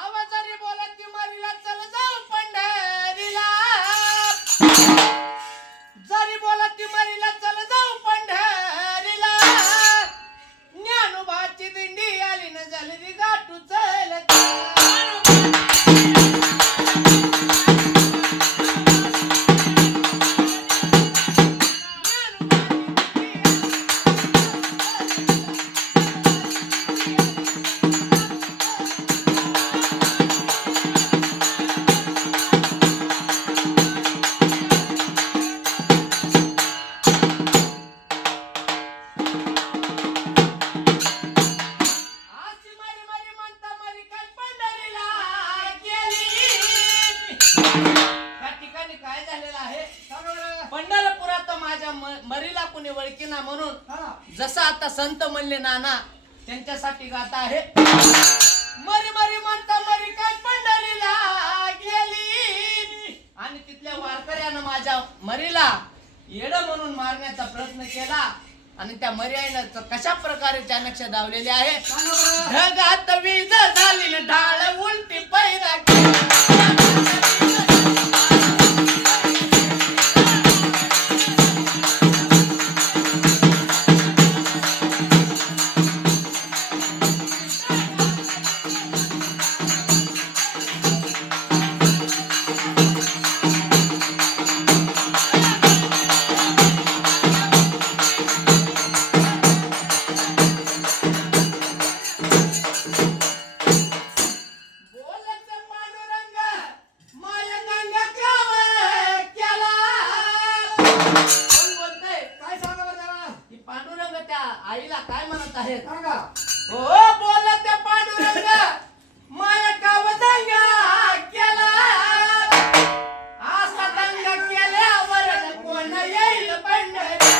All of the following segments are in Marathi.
आवाजाने बोलत ती मरीला चल जाऊ पंढरीला. जरी बोलत ती मरीला चल जाऊ पंढरीला. ज्ञानोबाची दिंडी आली न झाली री गाठू चलत. काय झालेलं आहे पंढरपुरात माझ्या मरीला कुणी वळकिना म्हणून जसं आता संत म्हणले नाना त्यांच्यासाठी गाता आहे. मरी मरी म्हणता मरी काय पंढरीला गेली. आणि तिथल्या वारकऱ्यानं माझ्या मरीला येड म्हणून मारण्याचा प्रयत्न केला. आणि त्या मर्यादेनं कशा प्रकारे त्या नक्ष धावलेले आहे. ढगात वीज झाली ढाळ उलटी पैरा. आईला काय म्हणत आहे सांगा. हो बोलत त्या पांडुरंग माया कावदंगा केला. असा दंगा केल्यावर कोण येईल पंढरीला.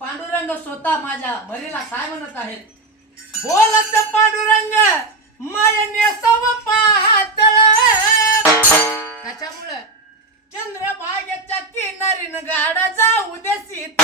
पांडुरंग स्वतः माझ्या मरीला काय म्हणत आहेत. बोलत पांडुरंग माया नेसव पातळ. कशामुळे चंद्रभागेच्या किनारीन गाडा जाऊ दे सीता.